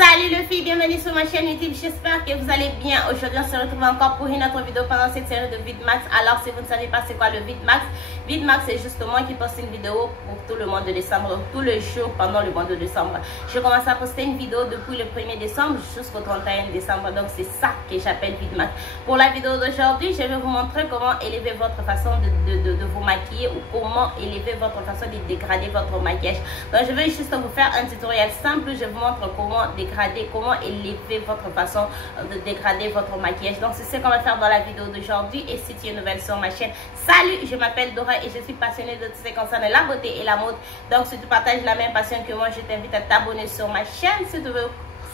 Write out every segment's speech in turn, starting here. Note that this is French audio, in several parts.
Salut les filles, bienvenue sur ma chaîne YouTube, j'espère que vous allez bien. Aujourd'hui on se retrouve encore pour une autre vidéo pendant cette série de Vidmax. Alors si vous ne savez pas c'est quoi le Vidmax, Vidmax c'est juste moi qui poste une vidéo pour tout le mois de décembre, tous les jours pendant le mois de décembre. Je commence à poster une vidéo depuis le 1er décembre jusqu'au 31 décembre, donc c'est ça que j'appelle Vidmax. Pour la vidéo d'aujourd'hui, je vais vous montrer comment élever votre façon de vous maquiller ou comment élever votre façon de dégrader votre maquillage. Donc je vais juste vous faire un tutoriel simple, je vous montre comment dégrader, comment élever votre façon de dégrader votre maquillage. Donc c'est ce qu'on va faire dans la vidéo d'aujourd'hui. Et si tu es nouvelle sur ma chaîne, salut, je m'appelle Dora et je suis passionnée de tout ce qui concerne la beauté et la mode. Donc si tu partages la même passion que moi, je t'invite à t'abonner sur ma chaîne si tu veux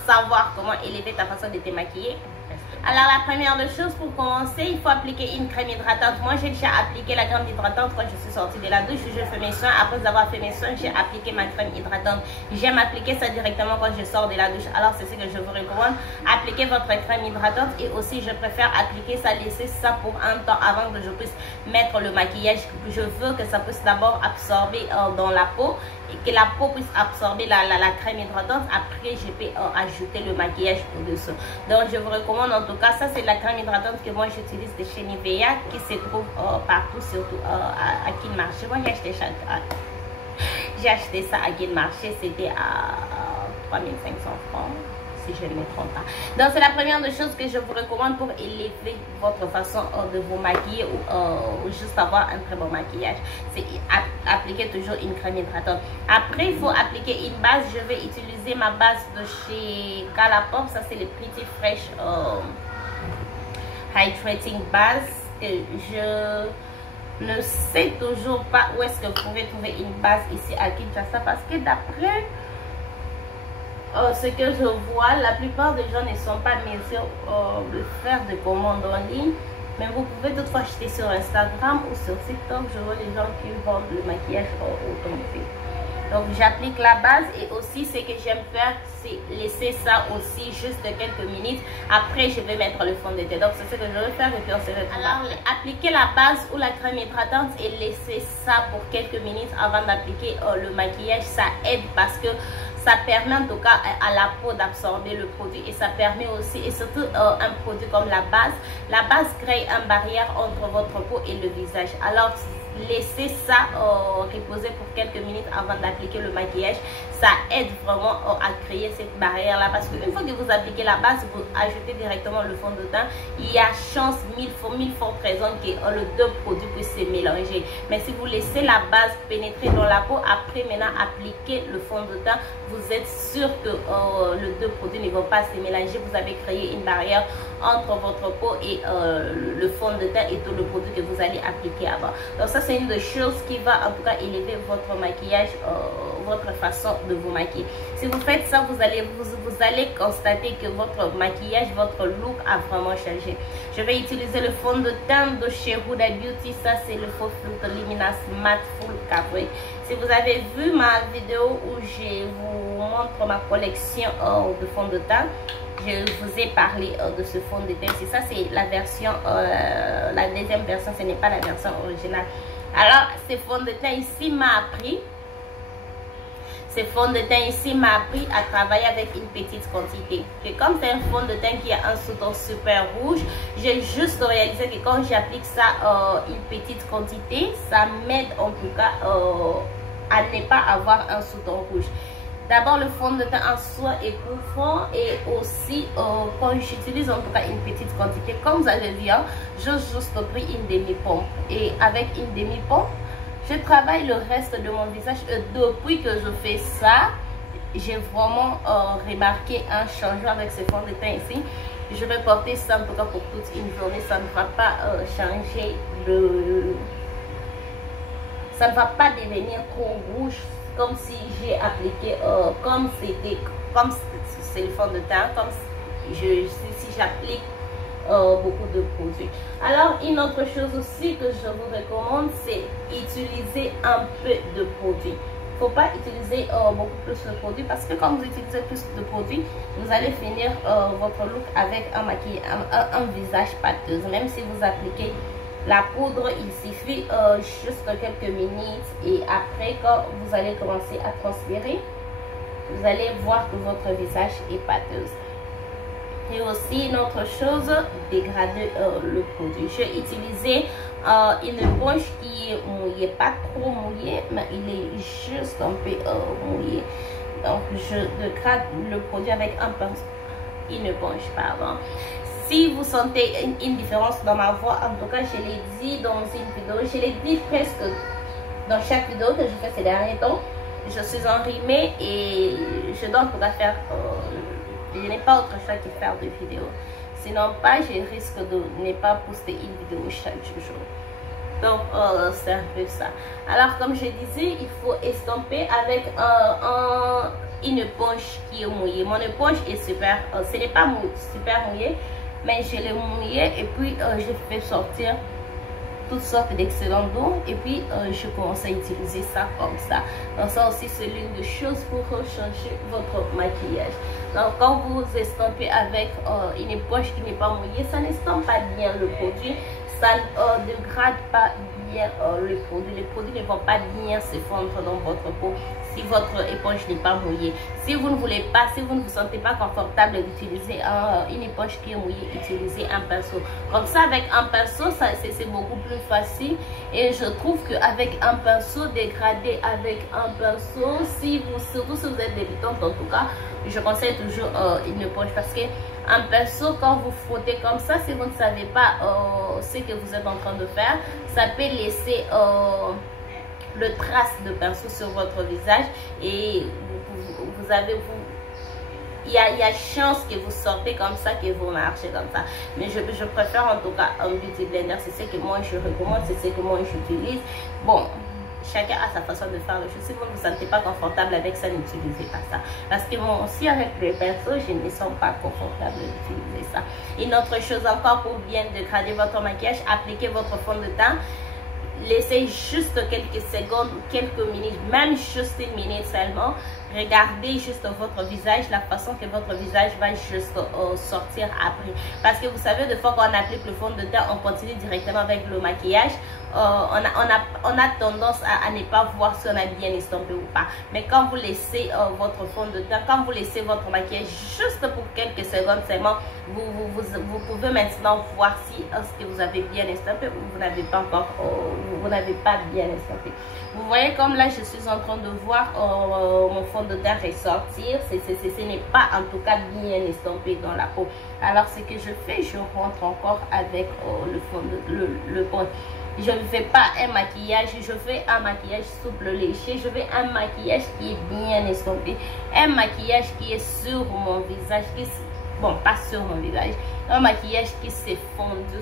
savoir comment élever ta façon de te maquiller. Alors la première des choses, pour commencer, il faut appliquer une crème hydratante. Moi j'ai déjà appliqué la crème hydratante quand je suis sortie de la douche. Je fais mes soins. Après avoir fait mes soins, j'ai appliqué ma crème hydratante. J'aime appliquer ça directement quand je sors de la douche. Alors c'est ce que je vous recommande. Appliquez votre crème hydratante. Et aussi je préfère appliquer ça, laisser ça pour un temps avant que je puisse mettre le maquillage. Je veux que ça puisse d'abord absorber dans la peau et que la peau puisse absorber la crème hydratante. Après je peux ajouter le maquillage au-dessus. Donc je vous recommande, en tout cas, ça c'est la crème hydratante que moi j'utilise de chez Nivea, qui se trouve partout, surtout à Kin Marché. Moi j'ai acheté ça à Kin Marché, c'était à 3500 francs si je ne me trompe pas. Donc c'est la première des choses que je vous recommande pour élever votre façon de vous maquiller ou juste avoir un très bon maquillage. C'est appliquer toujours une crème hydratante. Après il faut appliquer une base. Je vais utiliser ma base de chez Colourpop. Ça c'est le Pretty Fresh Hydrating Base. Je ne sais toujours pas où est-ce que vous pouvez trouver une base ici à Kinshasa, parce que d'après ce que je vois, la plupart des gens ne sont pas mesures de faire des commandes en ligne. Mais vous pouvez toutefois acheter sur Instagram ou sur TikTok. Je vois les gens qui vendent le maquillage automatique. Donc j'applique la base, et aussi ce que j'aime faire, c'est laisser ça aussi juste quelques minutes. Après je vais mettre le fond de teint. Donc c'est ce que je vais faire, et puis on se retrouve. Alors appliquer la base ou la crème hydratante et laisser ça pour quelques minutes avant d'appliquer le maquillage, ça aide parce que ça permet en tout cas à la peau d'absorber le produit, et ça permet aussi, et surtout un produit comme la base crée une barrière entre votre peau et le visage. Alors laissez ça reposer pour quelques minutes avant d'appliquer le maquillage. Ça aide vraiment à créer cette barrière là, parce qu'une fois que vous appliquez la base, vous ajoutez directement le fond de teint, il y a chance, mille fortes raisons que les deux produits puissent se mélanger. Mais si vous laissez la base pénétrer dans la peau, après maintenant appliquer le fond de teint, vous êtes sûr que les deux produits ne vont pas se mélanger. Vous avez créé une barrière entre votre peau et le fond de teint et tout le produit que vous allez appliquer avant. Donc ça c'est une des choses qui va en tout cas élever votre maquillage, votre façon de vous maquiller. Si vous faites ça, vous allez constater que votre maquillage, votre look a vraiment changé. Je vais utiliser le fond de teint de chez Huda Beauty. Ça c'est le Faux Filtre Luminous Matte Full Coverage. Si vous avez vu ma vidéo où je vous montre ma collection de fond de teint, je vous ai parlé de ce fond de teint. C'est ça, c'est la version, la deuxième version, ce n'est pas la version originale. Alors, ce fond de teint ici m'a appris. Ce fond de teint ici m'a appris à travailler avec une petite quantité. Et comme c'est un fond de teint qui a un sous-ton super rouge, j'ai juste réalisé que quand j'applique ça une petite quantité, ça m'aide en tout cas à ne pas avoir un sous-ton rouge. D'abord, le fond de teint en soi est couvrant, et aussi quand j'utilise en tout cas une petite quantité, comme vous avez vu, hein, j'ai juste pris une demi-pompe, et avec une demi-pompe, je travaille le reste de mon visage. Et depuis que je fais ça, j'ai vraiment remarqué un changement avec ce fond de teint ici. Je vais porter ça en tout cas pour toute une journée. Ça ne va pas changer ça ne va pas devenir trop rouge comme si j'ai appliqué comme c'est le fond de teint, comme si j'applique beaucoup de produits. Alors une autre chose aussi que je vous recommande, c'est utiliser un peu de produit. Il ne faut pas utiliser beaucoup plus de produits, parce que quand vous utilisez plus de produits, vous allez finir votre look avec un visage pâteux. Même si vous appliquez la poudre, il suffit juste quelques minutes, et après quand vous allez commencer à transpirer, vous allez voir que votre visage est pâteuse. Et aussi une autre chose, dégrader le produit. J'ai utilisé une éponge qui est mouillée, pas trop mouillée, mais il est juste un peu mouillé. Donc je dégrade le produit avec une éponge, pardon. Si vous sentez une différence dans ma voix, en tout cas je l'ai dit dans une vidéo, je l'ai dit presque dans chaque vidéo que je fais ces derniers temps. Je suis enrhumée et je dois en tout cas faire je n'ai pas autre choix que faire des vidéos. Sinon, je risque de ne pas poster une vidéo chaque jour. Donc, c'est un peu ça. Alors, comme je disais, il faut estomper avec une éponge qui est mouillée. Mon éponge est super, ce n'est pas super mouillé, mais je l'ai mouillé et puis je fais sortir toutes sortes d'excellents d'eau et puis je commence à utiliser ça comme ça. Donc ça aussi c'est l'une des choses pour changer votre maquillage. Donc quand vous estompez avec une éponge qui n'est pas mouillée, ça n'estompe pas bien le produit, ça ne dégrade pas bien le produit ne va pas bien se fondre dans votre peau si votre éponge n'est pas mouillée. Si vous ne voulez pas, si vous ne vous sentez pas confortable d'utiliser une éponge qui est mouillée, utilisez un pinceau. Comme ça, avec un pinceau, c'est beaucoup plus facile. Et je trouve qu'avec un pinceau, dégradé avec un pinceau, surtout si vous êtes débutante en tout cas, je conseille toujours une éponge parce que un pinceau, quand vous frottez comme ça, si vous ne savez pas ce que vous êtes en train de faire, ça peut laisser le trace de pinceau sur votre visage et il y a chance que vous sortez comme ça, que vous marchez comme ça. Mais je préfère en tout cas un beauty blender, c'est ce que moi je recommande, c'est ce que moi j'utilise. Bon, chacun a sa façon de faire les choses. Si vous ne vous sentez pas confortable avec ça, n'utilisez pas ça. Parce que moi aussi avec les pinceaux, je ne me sens pas confortable d'utiliser ça. Une autre chose encore pour bien dégrader votre maquillage, appliquez votre fond de teint. Laissez juste quelques secondes, quelques minutes, même juste une minute seulement. Regardez juste votre visage, la façon que votre visage va juste sortir après. Parce que vous savez, des fois quand on applique le fond de teint, on continue directement avec le maquillage. On a tendance à ne pas voir si on a bien estompé ou pas. Mais quand vous laissez votre fond de teint, quand vous laissez votre maquillage juste pour quelques secondes seulement, vous pouvez maintenant voir si est-ce que vous avez bien estompé ou vous n'avez pas encore, vous n'avez pas bien estompé. Vous voyez comme là je suis en train de voir mon fond de teint ressortir. Ce n'est pas en tout cas bien estompé dans la peau. Alors ce que je fais, je rentre encore avec le fond de le point. Je ne fais pas un maquillage, je fais un maquillage souple léger. Je fais un maquillage qui est bien estompé, un maquillage qui est sur mon visage, bon, pas sur mon visage, un maquillage qui s'est fondu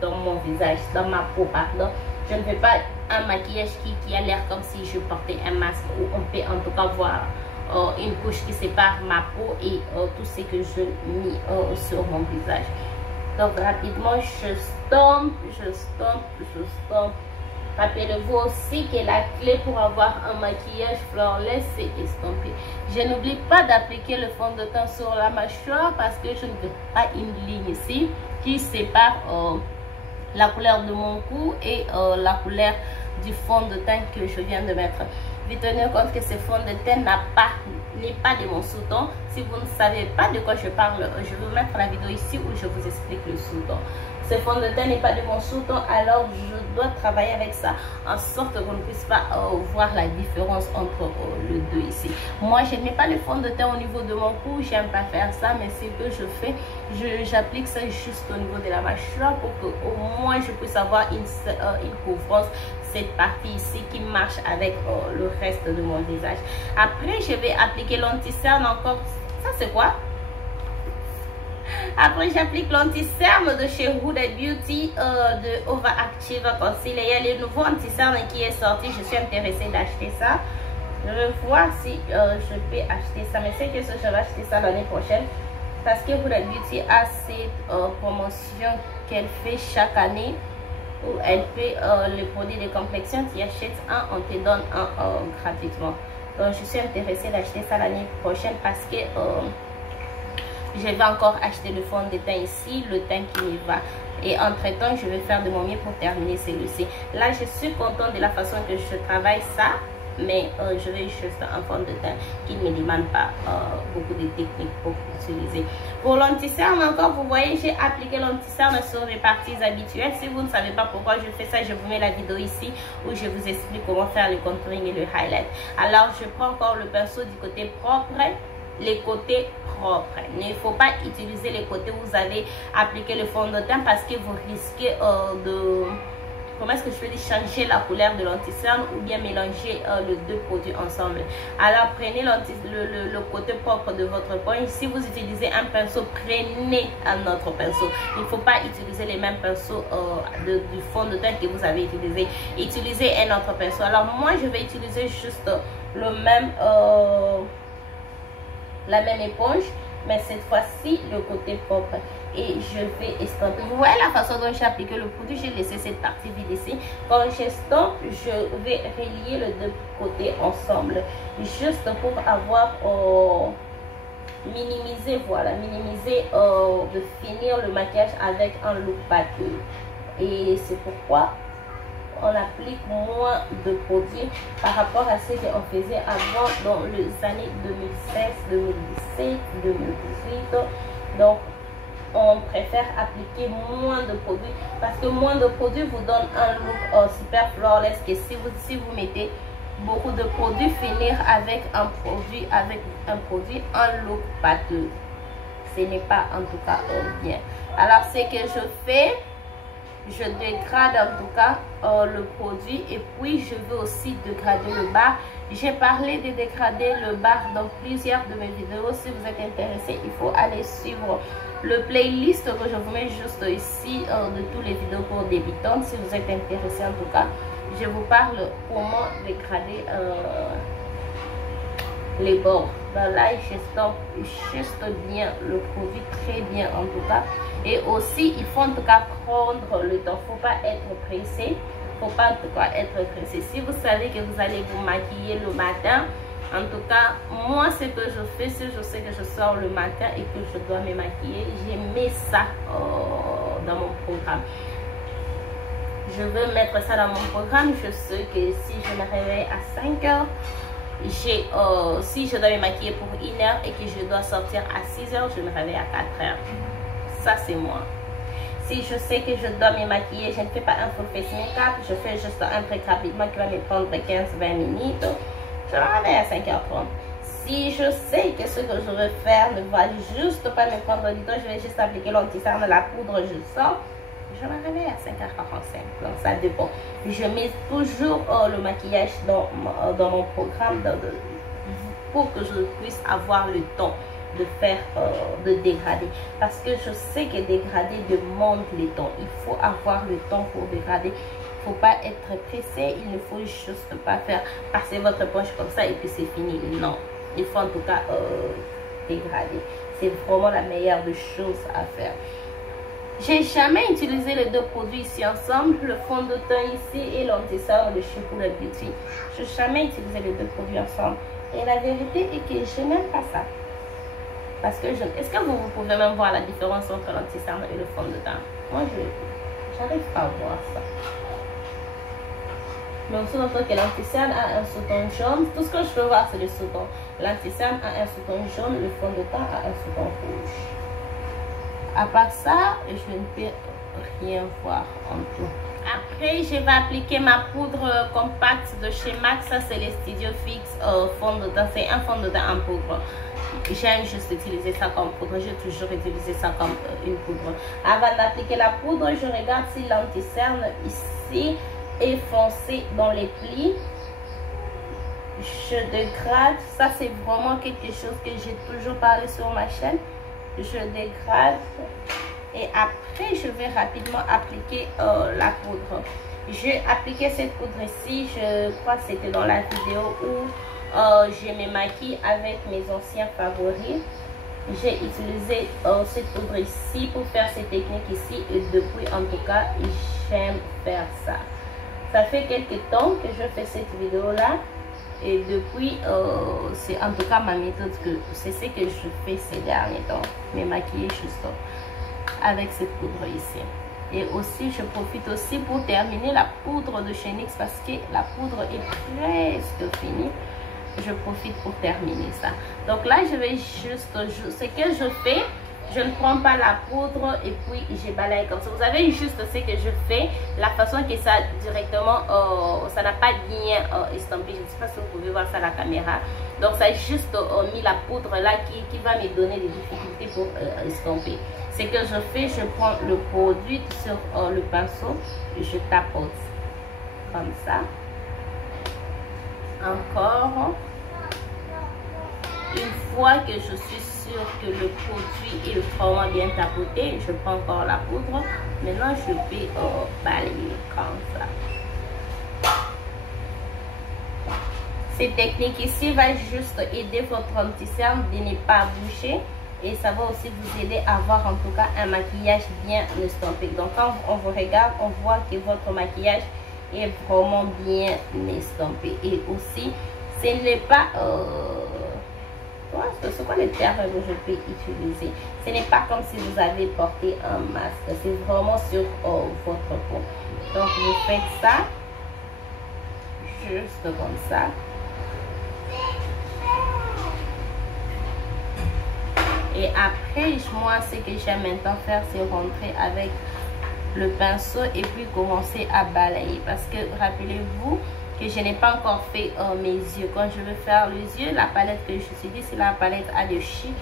dans mon visage, dans ma peau, pardon. Je ne fais pas un maquillage qui a l'air comme si je portais un masque, où on peut en tout cas voir une couche qui sépare ma peau et tout ce que je mets sur mon visage. Donc rapidement, je stompe. Rappelez-vous aussi que la clé pour avoir un maquillage flawless, c'est estomper. Je n'oublie pas d'appliquer le fond de teint sur la mâchoire parce que je ne veux pas une ligne ici qui sépare la couleur de mon cou et la couleur du fond de teint que je viens de mettre. Vous tenez compte que ce fond de teint n'est pas de mon sous-ton. Si vous ne savez pas de quoi je parle, je vais mettre la vidéo ici où je vous explique le sous-ton. Ce fond de teint n'est pas de mon sous-ton, alors je dois travailler avec ça en sorte qu'on ne puisse pas voir la différence entre les deux ici. Moi, je ne mets pas le fond de teint au niveau de mon cou, j'aime pas faire ça, mais ce que je fais, j'applique ça juste au niveau de la mâchoire pour que au moins je puisse avoir une couvrance, cette partie ici qui marche avec le reste de mon visage. Après, je vais appliquer l'anti-cerne encore. Ça, c'est quoi? Après, j'applique l'anti-cerne de chez Huda Beauty de Overactive Concealer. Il y a le nouveau anti-cerne qui est sorti. Je suis intéressée d'acheter ça. Je vais voir si je peux acheter ça. Mais c'est que je vais acheter ça l'année prochaine. Parce que Huda Beauty a cette promotion qu'elle fait chaque année, où elle fait les produits de complexion. Tu achètes un, on te donne un gratuitement. Donc, je suis intéressée d'acheter ça l'année prochaine parce que je vais encore acheter le fond de teint ici, le teint qui me va. Et entre temps, je vais faire de mon mieux pour terminer celui-ci. Là, je suis contente de la façon que je travaille ça. mais je vais juste un fond de teint qui ne me demande pas beaucoup de techniques pour utiliser. Pour l'anti-cerne encore, vous voyez, j'ai appliqué l'anti-cerne sur les parties habituelles. Si vous ne savez pas pourquoi je fais ça, je vous mets la vidéo ici où je vous explique comment faire le contouring et le highlight. Alors je prends encore le pinceau du côté propre, les côtés propres. Il ne faut pas utiliser les côtés où vous avez appliqué le fond de teint parce que vous risquez de... Comment est-ce que je peux dire, changer la couleur de l'anti-cerne ou bien mélanger les deux produits ensemble. Alors prenez le côté propre de votre poche. Si vous utilisez un pinceau, prenez un autre pinceau. Il ne faut pas utiliser les mêmes pinceaux du fond de teint que vous avez utilisé. Utilisez un autre pinceau. Alors moi je vais utiliser juste le même la même éponge, mais cette fois-ci le côté propre, et je vais estomper. Vous voyez la façon dont j'ai appliqué le produit, j'ai laissé cette partie vide ici. Quand j'estompe, je vais relier les deux côtés ensemble, juste pour avoir minimiser, voilà, minimiser de finir le maquillage avec un look bâclé. Et c'est pourquoi on applique moins de produits par rapport à ce qu'on faisait avant dans les années 2016, 2017, 2018. Donc on préfère appliquer moins de produits parce que moins de produits vous donne un look super flawless, que si vous mettez beaucoup de produits, finir avec un produit un look pâteux, ce n'est pas en tout cas bien. Alors ce que je fais, je dégrade en tout cas le produit, et puis je veux aussi dégrader le bas. J'ai parlé de dégrader le bas dans plusieurs de mes vidéos. Si vous êtes intéressé, il faut aller suivre le playlist que je vous mets juste ici de tous les vidéos pour débutants. Si vous êtes intéressé, en tout cas, je vous parle comment dégrader les bords. Ben là, j'estompe juste bien le produit, très bien en tout cas. Et aussi, il faut en tout cas prendre le temps. Il ne faut pas être pressé. Il ne faut pas en tout cas être pressé. Si vous savez que vous allez vous maquiller le matin, en tout cas, moi, ce que je fais, si je sais que je sors le matin et que je dois me maquiller, je mets ça dans mon programme. Je veux mettre ça dans mon programme. Je sais que si je me réveille à 5 heures, si je dois me maquiller pour 1 heure et que je dois sortir à 6 heures, je me réveille à 4 heures. Ça, c'est moi. Si je sais que je dois me maquiller, je ne fais pas un full face make-up, je fais juste un truc rapidement qui va me prendre 15-20 minutes, je me réveille à 5h30. Si je sais que ce que je veux faire ne va juste pas me prendre du temps, je vais juste appliquer l'anti-cerne, la poudre, je sors, je me réveille à 5h45. Donc ça dépend. Je mets toujours le maquillage dans mon programme pour que je puisse avoir le temps de faire de dégrader, parce que je sais que dégrader demande le temps. Il faut avoir le temps pour dégrader. Il ne faut pas être pressé. Il ne faut juste pas faire passer votre poche comme ça et puis c'est fini. Non, il faut en tout cas dégrader. C'est vraiment la meilleure des choses à faire. J'ai jamais utilisé les deux produits ici ensemble, le fond de teint ici et l'anti-cerne de chez Huda Beauty. Je n'ai jamais utilisé les deux produits ensemble, et la vérité est que je n'aime pas ça. Parce que est-ce que vous pouvez même voir la différence entre l'anti-cerne et le fond de teint? Moi, je n'arrive pas à voir ça. Mais aussi longtemps que l'anti-cerne a un sous-ton jaune, tout ce que je peux voir c'est le sous-ton. L'anti-cerne a un sous-ton jaune, le fond de teint a un sous-ton rouge. À part ça, je ne peux rien voir en tout. Après, je vais appliquer ma poudre compacte de chez MAC. Ça, c'est les Studio Fix fond de teint. C'est un fond de teint en poudre. J'aime juste utiliser ça comme poudre. J'ai toujours utilisé ça comme une poudre. Avant d'appliquer la poudre, je regarde si l'anti-cerne ici est foncé dans les plis. Je dégrade. Ça, c'est vraiment quelque chose que j'ai toujours parlé sur ma chaîne. Je dégrade. Et après, je vais rapidement appliquer la poudre. J'ai appliqué cette poudre ici. Je crois que c'était dans la vidéo où je me maquille avec mes anciens favoris. J'ai utilisé cette poudre ici pour faire cette technique ici. Et depuis, en tout cas, j'aime faire ça. Ça fait quelques temps que je fais cette vidéo là. Et depuis, c'est en tout cas ma méthode, que c'est ce que je fais ces derniers temps. Me maquiller juste avec cette poudre ici. Et aussi, je profite aussi pour terminer la poudre de chez NYX parce que la poudre est presque finie. Je profite pour terminer ça. Donc là, je vais juste, ce que je fais, je ne prends pas la poudre et puis je balaye comme ça. Vous avez juste ce que je fais, la façon que ça directement, ça n'a pas bien estampé. Je ne sais pas si vous pouvez voir ça à la caméra. Donc ça a juste mis la poudre là qui va me donner des difficultés pour estomper. Ce que je fais, je prends le produit sur le pinceau et je tapote comme ça. Encore. Une fois que je suis sûre que le produit est vraiment bien tapoté, je prends encore la poudre. Maintenant, je vais balayer comme ça. Cette technique ici va juste aider votre anti-cerne de ne pas boucher. Et ça va aussi vous aider à avoir en tout cas un maquillage bien estampé. Donc quand on vous regarde, on voit que votre maquillage est vraiment bien estampé. Et aussi, ce n'est pas... c'est quoi le terme que je peux utiliser? Ce n'est pas comme si vous avez porté un masque. C'est vraiment sur votre peau. Donc vous faites ça. Juste comme ça. Et après, moi, ce que j'aime maintenant faire, c'est rentrer avec le pinceau et puis commencer à balayer. Parce que rappelez-vous que je n'ai pas encore fait mes yeux. Quand je veux faire les yeux, la palette que j'utilise, c'est la palette A de Chic.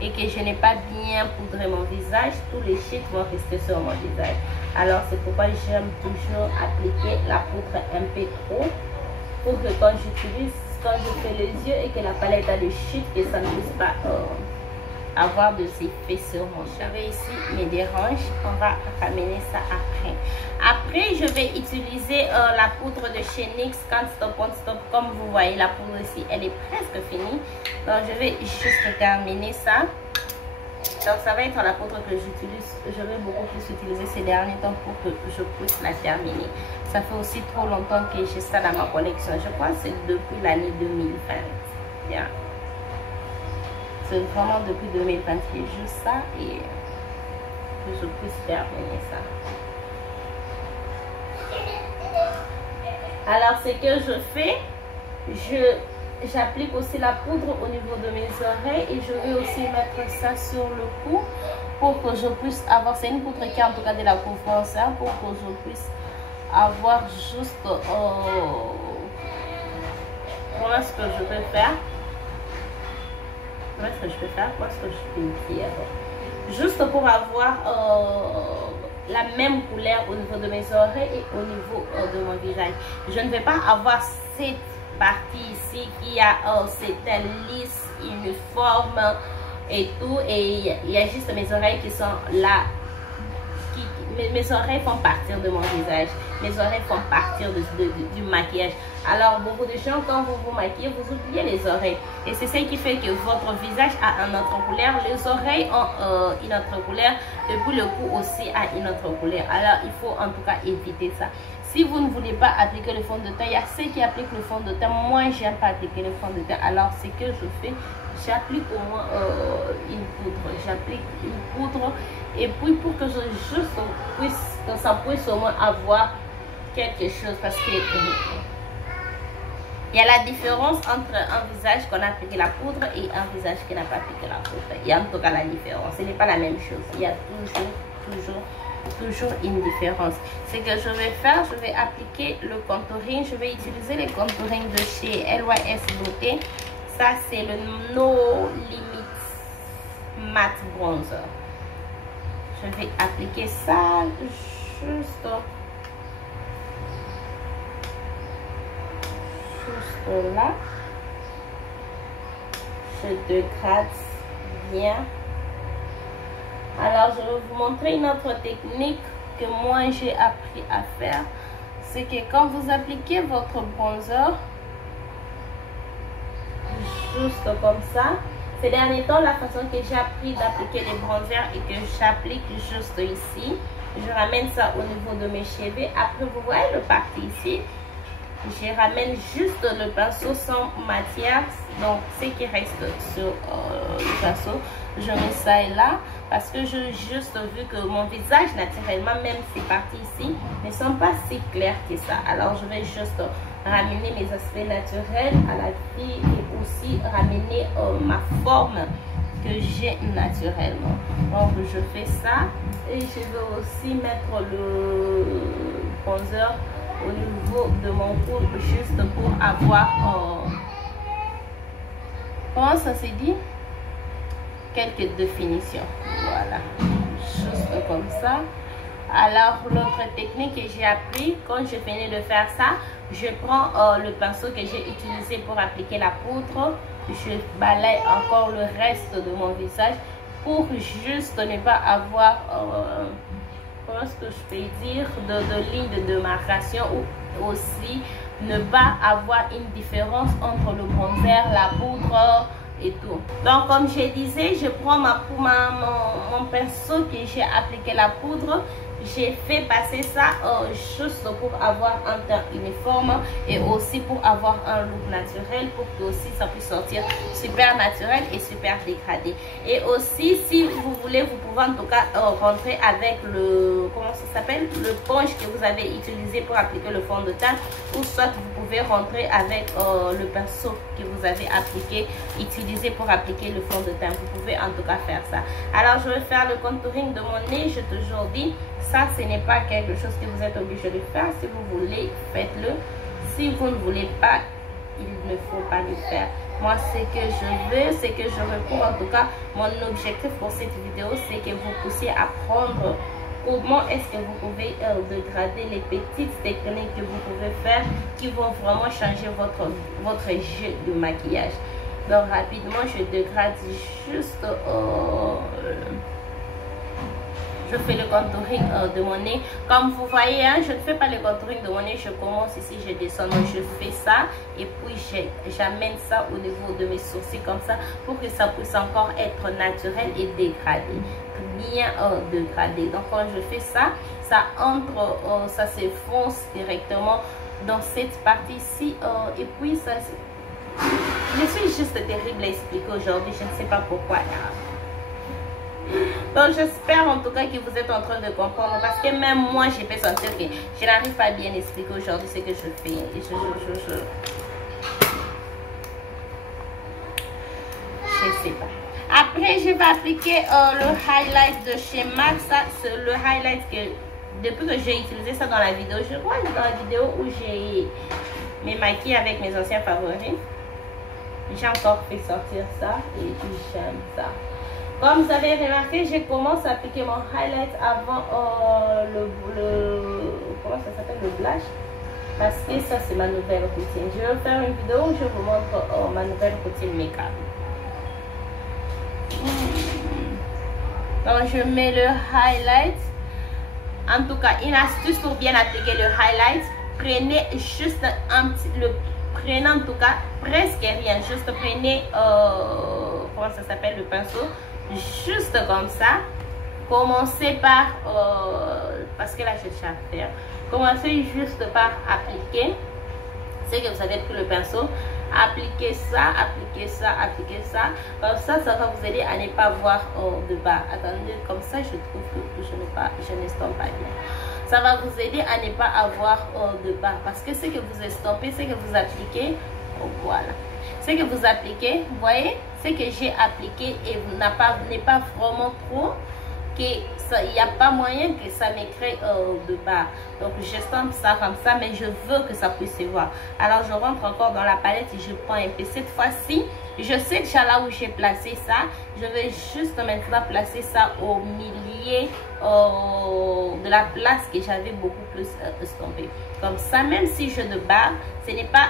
Et que je n'ai pas bien poudré mon visage, tous les chics vont rester sur mon visage. Alors, c'est pourquoi j'aime toujours appliquer la poudre un peu trop. Pour que quand j'utilise, quand je fais les yeux et que la palette A de Chic, que ça ne puisse pas... avoir de ces effets sur mon cheveu ici me dérange. On va ramener ça après. Après, je vais utiliser la poudre de chez NYX Can't Stop Won't Stop. Comme vous voyez, la poudre ici, elle est presque finie. Donc, je vais juste terminer ça. Donc, ça va être la poudre que j'utilise. Je vais beaucoup plus utiliser ces derniers temps pour que je puisse la terminer. Ça fait aussi trop longtemps que j'ai ça dans ma collection. Je crois que c'est depuis l'année 2020. Bien. C'est vraiment depuis 2020 que j'ai juste ça et que je puisse terminer ça. Alors, ce que je fais, j'applique aussi la poudre au niveau de mes oreilles et je vais aussi mettre ça sur le cou pour que je puisse avoir, c'est une poudre qui a en tout cas de la couvrance, hein, pour que je puisse avoir juste, voilà ce que je vais faire. Comment est-ce que je peux faire? Quoi est-ce que je peux dire? Juste pour avoir la même couleur au niveau de mes oreilles et au niveau de mon visage. Je ne vais pas avoir cette partie ici qui a cette lisse uniforme et tout. Et il y a juste mes oreilles qui sont là. Mes oreilles font partir de mon visage. Mes oreilles font partir du maquillage. Alors, beaucoup de gens, quand vous vous maquillez, vous oubliez les oreilles. Et c'est ce qui fait que votre visage a une autre couleur. Les oreilles ont une autre couleur. Et puis, le cou aussi a une autre couleur. Alors, il faut en tout cas éviter ça. Si vous ne voulez pas appliquer le fond de teint, il y a ceux qui appliquent le fond de teint. Moi, j'aime pas appliquer le fond de teint. Alors, ce que je fais, j'applique au moins une poudre. J'applique une poudre. Et puis, pour que je juste puisse, que ça puisse au moins avoir quelque chose. Parce que il y a la différence entre un visage qu'on a appliqué la poudre et un visage qui n'a pas appliqué la poudre. Il y a en tout cas la différence. Ce n'est pas la même chose. Il y a toujours une différence. Ce que je vais faire, je vais appliquer le contouring. Je vais utiliser les contourings de chez LYS Beauté. Ça, c'est le No Limit Matte Bronzer. Je vais appliquer ça juste là. Je dégrade bien. Alors, je vais vous montrer une autre technique que moi j'ai appris à faire. C'est que quand vous appliquez votre bronzer, juste comme ça, ces derniers temps, la façon que j'ai appris d'appliquer les bronzers et que j'applique juste ici, je ramène ça au niveau de mes cheveux. Après, vous voyez le parti ici, je ramène juste le pinceau sans matière, donc ce qui reste sur le pinceau, je mets ça et là, parce que j'ai juste vu que mon visage naturellement, même ces parties ici, ne sont pas si claires que ça. Alors je vais juste ramener mes aspects naturels à la vie et aussi ramener ma forme que j'ai naturellement. Donc je fais ça et je vais aussi mettre le bronzer au niveau de mon cou, juste pour avoir comment ça se dit, quelques définitions. Voilà, juste comme ça. Alors l'autre technique que j'ai appris quand je finis de faire ça, je prends le pinceau que j'ai utilisé pour appliquer la poudre, je balaye encore le reste de mon visage pour juste ne pas avoir comment est-ce que je peux dire, de ligne de démarcation, ou aussi ne pas avoir une différence entre le bronzer, la poudre et tout. Donc comme je disais, je prends mon pinceau que j'ai appliqué la poudre, j'ai fait passer ça juste pour avoir un teint uniforme et aussi pour avoir un look naturel, pour que aussi ça puisse sortir super naturel et super dégradé. Et aussi si vous voulez, vous pouvez en tout cas rentrer avec le, comment ça s'appelle, le ponche que vous avez utilisé pour appliquer le fond de teint, ou soit vous pouvez rentrer avec le pinceau que vous avez appliqué, utilisé pour appliquer le fond de teint. Vous pouvez en tout cas faire ça. Alors je vais faire le contouring de mon nez. Je te toujours dit, ça ce n'est pas quelque chose que vous êtes obligé de faire. Si vous voulez, faites-le. Si vous ne voulez pas, il ne faut pas le faire. Moi, ce que je veux, c'est que je recours, en tout cas, mon objectif pour cette vidéo, c'est que vous puissiez apprendre comment est-ce que vous pouvez dégrader, les petites techniques que vous pouvez faire qui vont vraiment changer votre jeu de maquillage. Donc rapidement, je dégrade juste je fais le contouring de mon nez. Comme vous voyez, hein, je ne fais pas le contouring de mon nez. Je commence ici, je descends. Donc je fais ça et puis j'amène ça au niveau de mes sourcils comme ça pour que ça puisse encore être naturel et dégradé, bien dégradé. Donc quand je fais ça, ça entre, ça se fonce directement dans cette partie-ci et puis ça. Je suis juste terrible à expliquer aujourd'hui. Je ne sais pas pourquoi. Donc j'espère en tout cas que vous êtes en train de comprendre, parce que même moi je peux sentir que je n'arrive pas à bien expliquer aujourd'hui ce que je fais. Et je sais pas. Après je vais appliquer le highlight de chez MAC. Ça c'est le highlight que depuis que j'ai utilisé ça dans la vidéo, je crois dans la vidéo où j'ai me maquillé avec mes anciens favoris, j'ai encore fait sortir ça et j'aime ça. Comme vous avez remarqué, je commence à appliquer mon highlight avant comment ça s'appelle, le blush, parce que ça c'est ma nouvelle routine. Je vais faire une vidéo où je vous montre ma nouvelle routine make-up. Donc je mets le highlight. En tout cas, une astuce pour bien appliquer le highlight, prenez juste un petit, prenez en tout cas presque rien, juste prenez comment ça s'appelle, le pinceau, juste comme ça. Commencez par parce que là je cherche à faire, commencez juste par appliquer ce que vous avez pris le pinceau, appliquez ça, appliquez ça, appliquez ça. Comme ça, ça va vous aider à ne pas voir de bas. Attendez, comme ça je trouve que je n'estompe pas bien. Ça va vous aider à ne pas avoir de bas, parce que ce que vous estompez, ce que vous appliquez, voilà, ce que vous appliquez, vous voyez, ce que j'ai appliqué et n'est pas vraiment trop, qu'il n'y a pas moyen que ça me crée de bas. Donc j'estompe ça comme ça, mais je veux que ça puisse se voir. Alors je rentre encore dans la palette et je prends un peu. Cette fois-ci, je sais déjà là où j'ai placé ça. Je vais juste maintenant placer ça au milieu de la place que j'avais beaucoup plus estompée. Comme ça, même si je de barre, ce n'est pas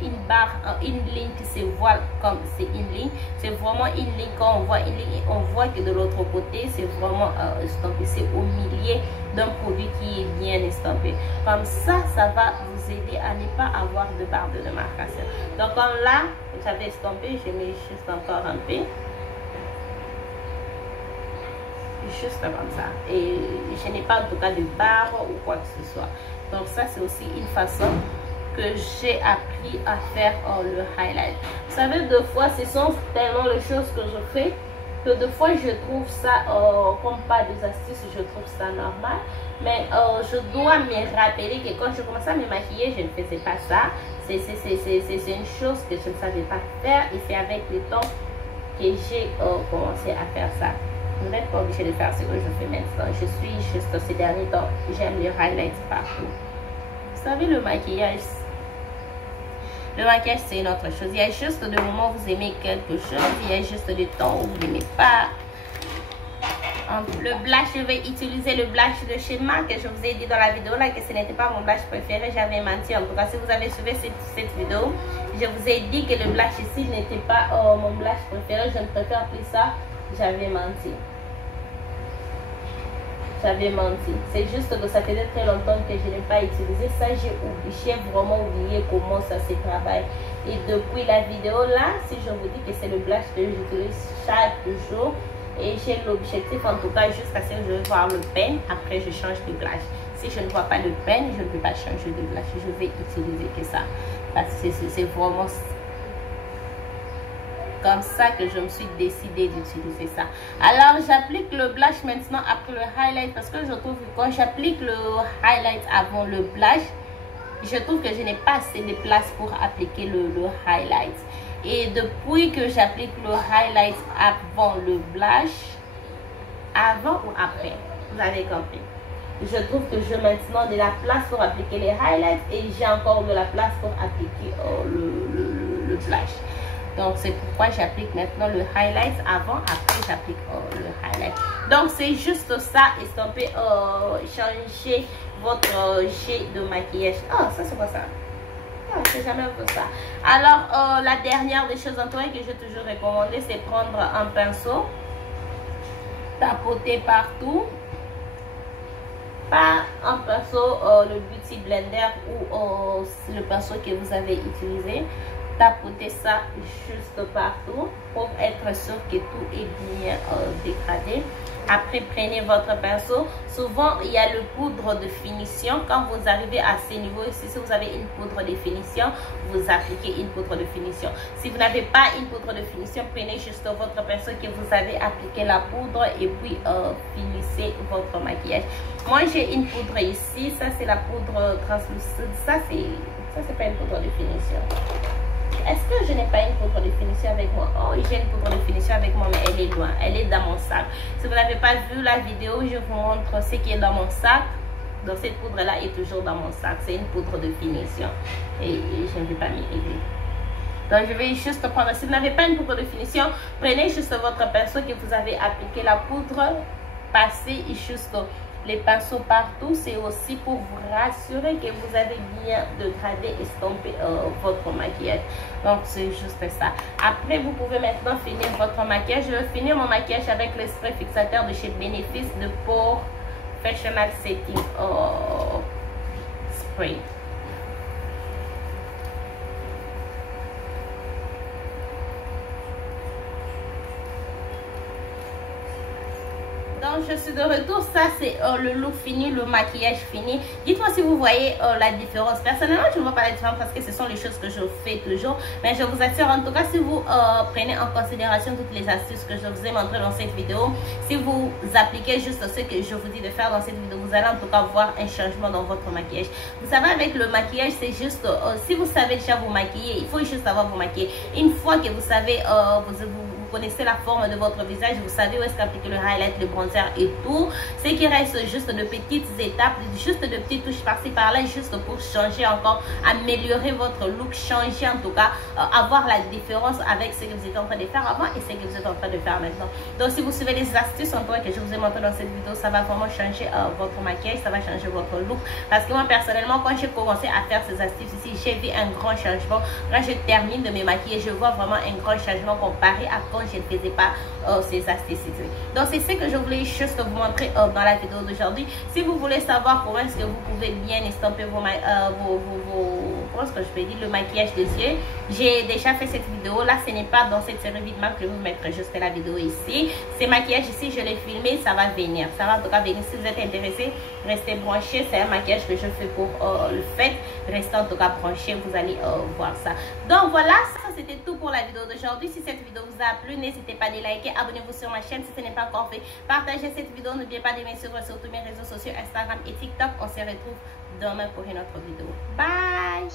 une barre, une ligne qui se voit comme c'est une ligne. C'est vraiment une ligne. Quand on voit une ligne, on voit que de l'autre côté, c'est vraiment estampé. C'est au milieu d'un produit qui est bien estampé. Comme ça, ça va vous aider à ne pas avoir de barre de démarcation. Donc comme là, j'avais estampé, je mets juste encore un peu. Juste comme ça, et je n'ai pas en tout cas de barre ou quoi que ce soit. Donc ça c'est aussi une façon que j'ai appris à faire le highlight. Vous savez, deux fois ce sont tellement les choses que je fais que deux fois je trouve ça comme pas des astuces, je trouve ça normal. Mais je dois me rappeler que quand je commençais à me maquiller, je ne faisais pas ça. C'est une chose que je ne savais pas faire et c'est avec le temps que j'ai commencé à faire ça. Vous n'êtes pas obligé de faire ce que je fais maintenant. Je suis juste ces derniers temps, j'aime les highlights partout. Vous savez, le maquillage c'est une autre chose. Il y a juste des moments où vous aimez quelque chose, il y a juste des temps où vous n'aimez pas. Le blush, je vais utiliser le blush de chez MAC que je vous ai dit dans la vidéo là que ce n'était pas mon blush préféré, j'avais menti. En tout cas, si vous avez suivi cette vidéo, je vous ai dit que le blush ici n'était pas mon blush préféré, je ne préfère plus ça, j'avais menti. J'avais menti. C'est juste que ça faisait très longtemps que je n'ai pas utilisé ça. J'ai vraiment oublié comment ça se travaille. Et depuis la vidéo là, si je vous dis que c'est le blush que j'utilise chaque jour, et j'ai l'objectif en tout cas jusqu'à ce que je vais voir le pen, après je change de blush. Si je ne vois pas le pen, je ne peux pas changer de blush. Je vais utiliser que ça. Parce que c'est vraiment comme ça que je me suis décidée d'utiliser ça. Alors j'applique le blush maintenant après le highlight, parce que je trouve que quand j'applique le highlight avant le blush, je trouve que je n'ai pas assez de place pour appliquer le highlight. Et depuis que j'applique le highlight avant le blush, avant ou après, vous avez compris, je trouve que j'ai maintenant de la place pour appliquer les highlights et j'ai encore de la place pour appliquer le blush. Donc c'est pourquoi j'applique maintenant le highlight avant, après j'applique le highlight. Donc c'est juste ça, estomper, changer votre jet de maquillage. Oh, ça c'est quoi ça? Ah, c'est jamais un peu ça. Alors la dernière des choses en toi que j'ai toujours recommandé, c'est prendre un pinceau, tapoter partout. Pas un pinceau, le Beauty Blender ou le pinceau que vous avez utilisé. Tapoter ça juste partout pour être sûr que tout est bien dégradé. Après, prenez votre pinceau. Souvent, il y a le poudre de finition. Quand vous arrivez à ce niveau ici, si vous avez une poudre de finition, vous appliquez une poudre de finition. Si vous n'avez pas une poudre de finition, prenez juste votre pinceau que vous avez appliqué la poudre et puis finissez votre maquillage. Moi, j'ai une poudre ici. Ça, c'est la poudre translucide. Ça, c'est pas une poudre de finition. Est-ce que je n'ai pas une poudre de finition avec moi? Oh, j'ai une poudre de finition avec moi, mais elle est loin. Elle est dans mon sac. Si vous n'avez pas vu la vidéo, je vous montre ce qui est dans mon sac. Donc, cette poudre-là est toujours dans mon sac. C'est une poudre de finition. Et je ne vais pas m'y aider. Donc, je vais juste prendre. Si vous n'avez pas une poudre de finition, prenez juste votre pinceau que vous avez appliqué la poudre. Passez juste les pinceaux partout. C'est aussi pour vous rassurer que vous avez bien dégradé, estompé votre maquillage. Donc c'est juste ça. Après, vous pouvez maintenant finir votre maquillage. Je vais finir mon maquillage avec le spray fixateur de chez Benefis de Pore Professional Setting Spray. Donc je suis de retour. Ça c'est le look fini, le maquillage fini. Dites-moi si vous voyez la différence. Personnellement je ne vois pas la différence parce que ce sont les choses que je fais toujours. Mais je vous assure en tout cas, si vous prenez en considération toutes les astuces que je vous ai montrées dans cette vidéo, si vous appliquez juste ce que je vous dis de faire dans cette vidéo, vous allez en tout cas voir un changement dans votre maquillage. Vous savez, avec le maquillage c'est juste, si vous savez déjà vous maquiller, il faut juste savoir vous maquiller. Une fois que vous savez, vous connaissez la forme de votre visage, vous savez où est-ce qu'appliquer le highlight, le bronzer et tout, ce qui reste juste de petites étapes, juste de petites touches par-ci par-là, juste pour changer encore, améliorer votre look, changer en tout cas, avoir la différence avec ce que vous êtes en train de faire avant et ce que vous êtes en train de faire maintenant. Donc si vous suivez les astuces en tout cas que je vous ai montré dans cette vidéo, ça va vraiment changer votre maquillage, ça va changer votre look. Parce que moi personnellement, quand j'ai commencé à faire ces astuces ici, j'ai vu un grand changement. Quand je termine de me maquiller, je vois vraiment un grand changement comparé à quand je ne faisais pas ces astuces ici. Donc c'est ce que je voulais juste vous montrer dans la vidéo d'aujourd'hui. Si vous voulez savoir comment est-ce que vous pouvez bien estomper vos pense que je peux dire le maquillage des yeux. J'ai déjà fait cette vidéo. Là, ce n'est pas dans cette série vidéo que je vais vous mettre juste la vidéo ici. Ces maquillages ici, je l'ai filmé, ça va venir. Ça va en tout cas venir. Si vous êtes intéressé, restez branchés. C'est un maquillage que je fais pour le fait. Restez en tout cas branchés, vous allez voir ça. Donc voilà, ça c'était tout pour la vidéo d'aujourd'hui. Si cette vidéo vous a plu, n'hésitez pas à liker, abonnez-vous sur ma chaîne si ce n'est pas encore fait. Partagez cette vidéo, n'oubliez pas de me suivre sur tous mes réseaux sociaux, Instagram et TikTok. On se retrouve demain pour une autre vidéo. Bye!